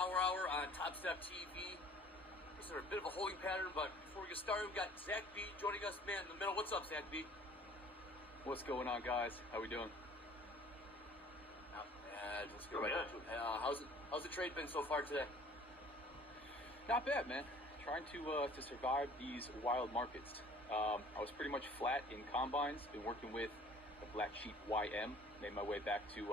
Power Hour on Top Step TV. This is a bit of a holding pattern, but before we get started, we've got Zach B joining us, man, in the middle. What's up, Zach B? What's going on, guys? How we doing? Not bad. Let's get right into it. How's the trade been so far today? Not bad, man. Trying to survive these wild markets. I was pretty much flat in combines. Been working with the Black Sheep YM. Made my way back to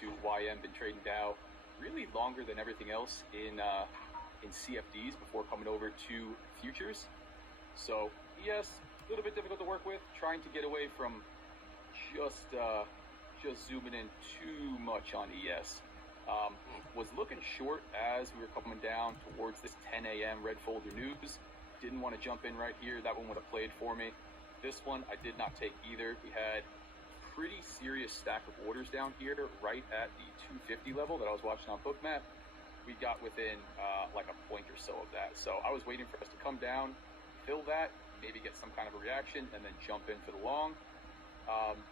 YM. Been trading Dow really longer than everything else in CFDs before coming over to futures. So ES, a little bit difficult to work with. Trying to get away from just zooming in too much on ES. Was looking short as we were coming down towards this 10 a.m. red folder news. Didn't want to jump in right here. That one would have played for me. This one I did not take either. We had pretty serious stack of orders down here right at the 250 level that I was watching on Bookmap. We got within like a point or so of that. So I was waiting for us to come down, fill that, maybe get some kind of a reaction, and then jump in for the long.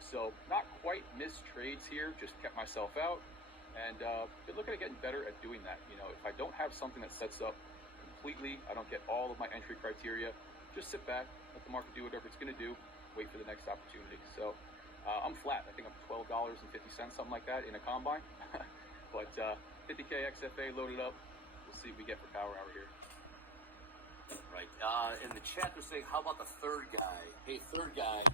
So not quite missed trades here, just kept myself out. And been looking at getting better at doing that. You know, if I don't have something that sets up completely, I don't get all of my entry criteria, just sit back, let the market do whatever it's going to do, wait for the next opportunity. So I'm flat. I think I'm $12.50, something like that, in a combine. But 50K XFA loaded up. We'll see what we get for Power Hour here. Right. In the chat, they're saying, how about the third guy? Hey, third guy.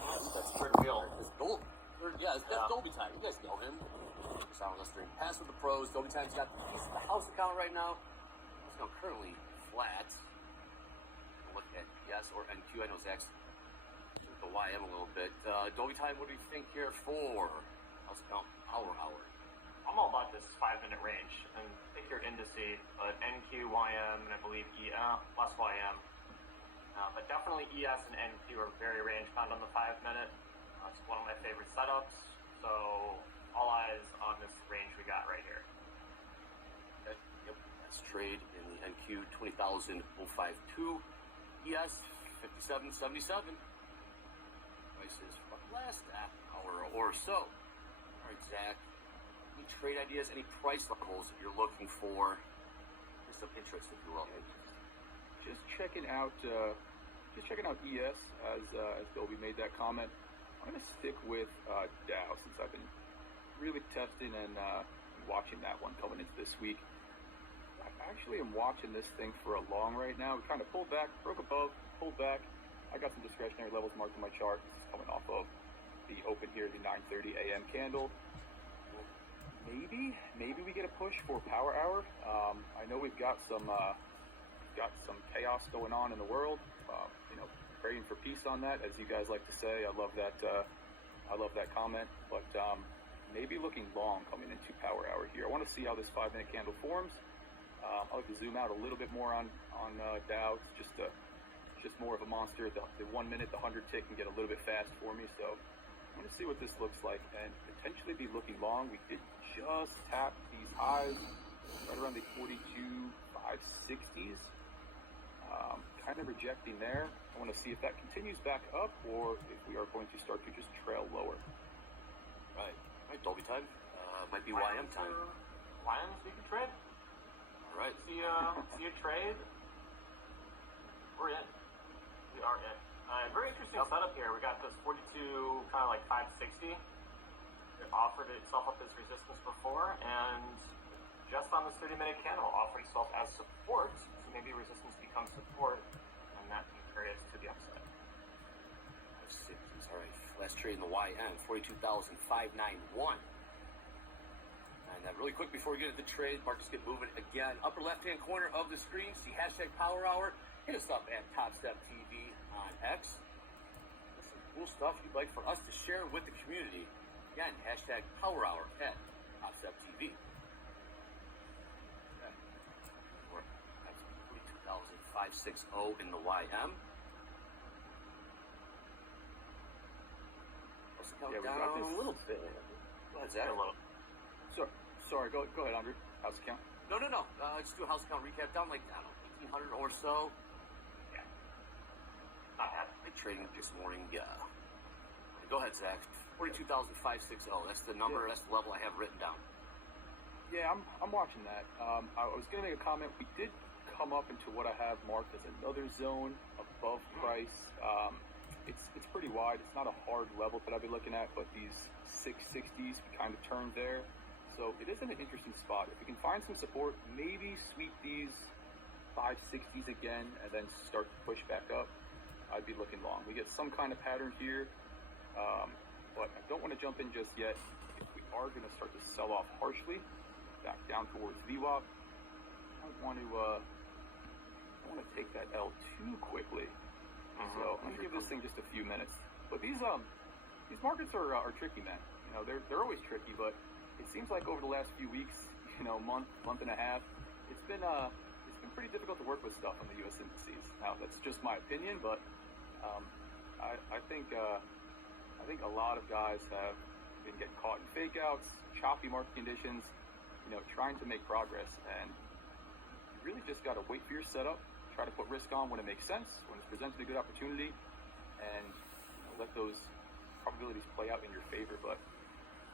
That's Kurt Hill. That's Dolby Time. You guys know him. Sound listening. Pass with the pros. Dolby Time's got he's the house account right now. House account currently flat. Look at yes or NQ. I know Zach's the YM a little bit. Dolby Time, what do you think here for house account Power Hour? I'm all about this 5-minute range, and pick your indices, NQ, YM, and I believe plus YM. But definitely ES and NQ are very range bound on the 5-minute. It's one of my favorite setups, so all eyes on this range we got right here. Okay. Yep, that's trade in the NQ 20,052, ES 5777. Prices for the last hour or so. All right, Zach. Any trade ideas, any price levels that you're looking for? Just of interest, if you will. Just checking out ES as Dolby made that comment. I'm gonna stick with Dow since I've been really testing and watching that one coming into this week. I actually am watching this thing for a long right now. We kind of pulled back, broke above, pulled back. I got some discretionary levels marked on my chart. This is coming off of the open here, the 9:30 a.m. candle. Maybe we get a push for Power Hour. I know we've got some chaos going on in the world. Praying for peace on that, as you guys like to say. I love that. I love that comment. But maybe looking long coming into Power Hour here. I want to see how this 5-minute candle forms. I like to zoom out a little bit more on Dow. It's just more of a monster. The 1 minute, the 100 tick can get a little bit fast for me. So I'm going to see what this looks like and potentially be looking long. We did just tap these highs right around the 42.560s. Kind of rejecting there. I want to see if that continues back up or if we are going to start to just trail lower. Right. Dolby Time. Might be YM time. YM, so you can trade. All right. See a trade. We're in. We are in. Very interesting setup here. We got this 42, kind of like 560. It offered itself up as resistance before, and just on this 30-minute candle, offered itself as support. So maybe resistance becomes support, and that can carry us to the upside. 560s. All right. Last trade in the YM, 42,591. And really quick before we get into the trade, markets get moving again. Upper left-hand corner of the screen, see hashtag Power Hour. Hit us up at Top Step TV on X. There's some cool stuff you'd like for us to share with the community. Again, hashtag Power Hour at Top Step TV. Okay. That's 42,560 in the YM. Yeah, we down got this a little bit. Go ahead, Zach. A little. Sorry, go ahead, Andre. House account. No. Just do a house account recap. Down like, I don't know, 1,800 or so. Yeah. Not bad. Big trading this morning. Yeah. Go ahead, Zach. 42,560. That's the number. Yeah. That's the level I have written down. Yeah, I'm watching that. I was going to make a comment. We did come up into what I have marked as another zone above price. It's pretty wide. It's not a hard level that I've been looking at, but these 660s kind of turned there. So it is in an interesting spot. If we can find some support, maybe sweep these 560s again and then start to push back up, I'd be looking long. We get some kind of pattern here, but I don't want to jump in just yet. If we are going to start to sell off harshly, back down towards VWAP, I don't want to take that L too quickly. So I'm gonna give this thing just a few minutes. But these markets are tricky, man. You know, they're always tricky, but it seems like over the last few weeks, you know, month and a half, it's been pretty difficult to work with stuff on the U.S. indices. Now that's just my opinion, but I think a lot of guys have been getting caught in fake outs, choppy market conditions, you know, trying to make progress, and you really just got to wait for your setup, try to put risk on when it makes sense, when it's presented a good opportunity, and you know, let those probabilities play out in your favor. But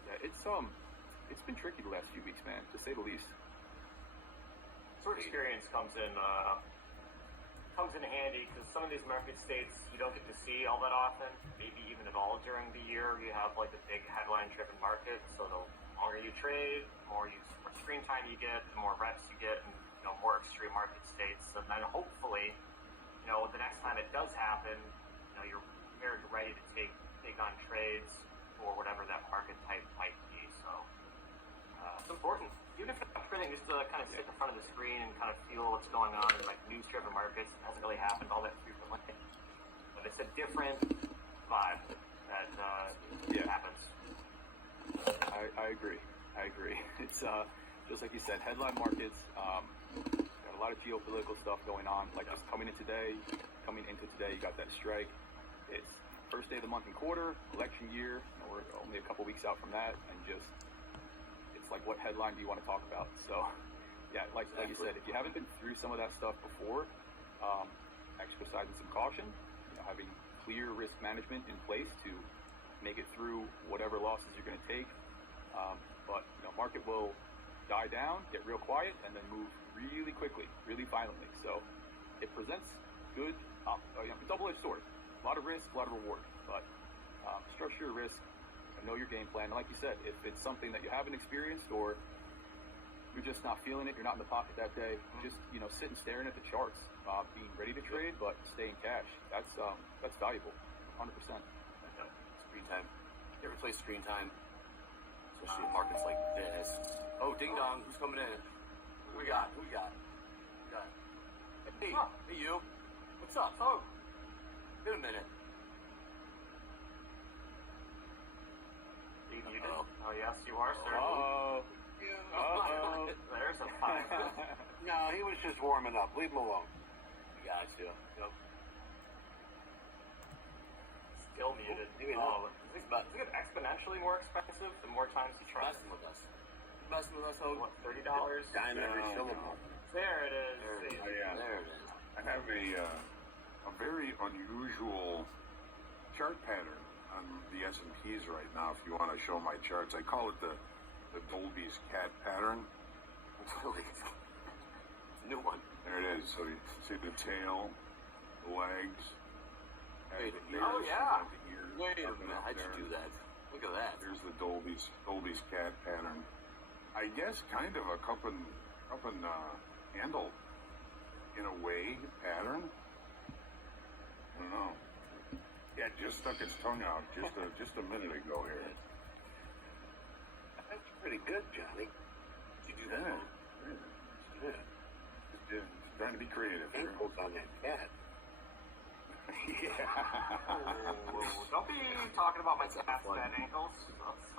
yeah, it's been tricky the last few weeks, man, to say the least. Sort of experience comes in handy because some of these market states you don't get to see all that often, maybe even at all during the year. You have like the big headline-driven market, so the longer you trade, the more screen time you get, the more reps you get, and you know, more extreme market states. And then hopefully, you know, the next time it does happen, you know, you're prepared and ready to take on trades for whatever that market type might be. So it's important, even if it's not trading, just to kind of sit in front of the screen and kind of feel what's going on in like news-driven markets. It hasn't really happened all that frequently, but it's a different vibe that happens. I agree. It's just like you said, headline markets. Got a lot of geopolitical stuff going on. Like just coming into today, you got that strike. It's first day of the month and quarter, election year. You know, we're only a couple weeks out from that, and just it's like, what headline do you want to talk about? So, yeah, like you said, if you haven't been through some of that stuff before, exercising some caution, you know, having clear risk management in place to make it through whatever losses you're going to take. But you know, market will die down, get real quiet, and then move really quickly, really violently. So it presents good, double-edged sword. A lot of risk, a lot of reward. But structure your risk and know your game plan. And like you said, if it's something that you haven't experienced or you're just not feeling it, you're not in the pocket that day, just sit and staring at the charts, being ready to trade, but stay in cash. That's valuable, 100%. Screen time. You ever play screen time? Especially in markets like this. Oh, ding dong, who's coming in? Who we got? Hey, hey you. What's up? Oh, been a minute. You did? Oh, yes, you are, sir. Oh. There's a 5. No, he was just warming up. Leave him alone. Got you. Yep. Still muted. Oh, is it exponentially more expensive the more times you try? Messing with us, Hogue. What, $30? Dime every syllable. There it is. There it is. I have a very unusual chart pattern on the S&Ps right now. If you want to show my charts, I call it the Dolby's cat pattern. It's a new one. There it is. So you see the tail, the legs. Wait, the ears, oh, yeah. the ears Wait a up minute, how'd you there. do that? Look at that. There's the Dolby's cat pattern. I guess kind of a cup and handle in a way pattern. I don't know. Yeah, it just stuck its tongue out just a minute ago here. That's pretty good, Johnny. Did you do that? Yeah. Just trying to be creative here. Ankles on that cat. Yeah. Don't be talking about my cat's bad ankles.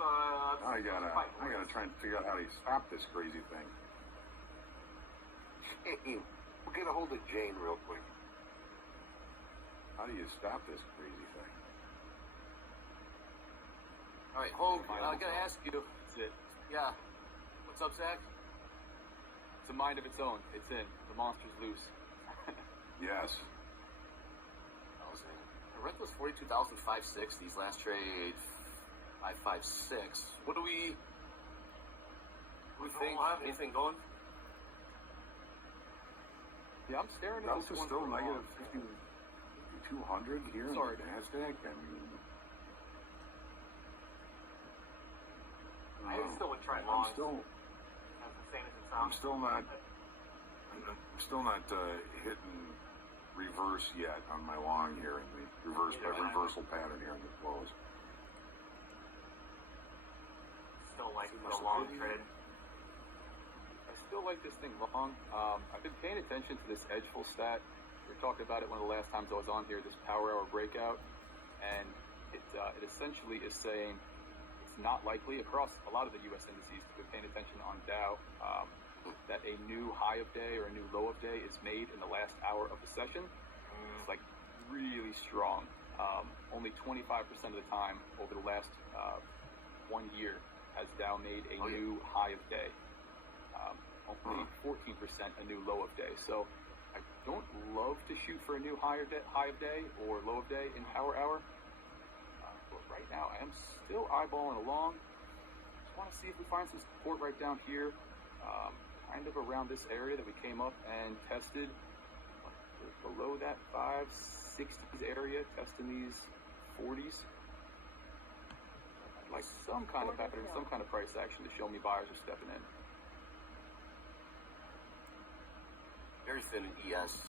I gotta try and figure out how to stop this crazy thing. Hey, we'll get a hold of Jane real quick. How do you stop this crazy thing? All right, Hogue, I gotta ask you. That's it. Yeah. What's up, Zach? It's a mind of its own. It's in. The monster's loose. Yes. I read those 42,506. These last trade 556. What do we Anything going? Yeah, I'm staring at this Delta's one still for a negative long time. 5,200 here Sorry. in the NASDAQ. I mean, I still would try I'm longs. still, As insane as it I'm sounds. still not hitting reverse yet on my long here in the reversal pattern here in the close. Still like the long trade. I still like this thing long. I've been paying attention to this edgeful stat. We were talking about it one of the last times I was on here, this power hour breakout, and it essentially is saying it's not likely across a lot of the U.S. indices. We've been paying attention on Dow that a new high of day or a new low of day is made in the last hour of the session. It's like really strong. Only 25% of the time over the last 1 year has Dow made a new high of day. Only 14% a new low of day. So I don't love to shoot for a new high of day or low of day in power hour. But right now I am still eyeballing along. Just want to see if we find some support right down here. Kind of around this area that we came up and tested below that 560s area, testing these 40s. I'd like some kind of pattern, some kind of price action to show me buyers are stepping in. Very thin in ES.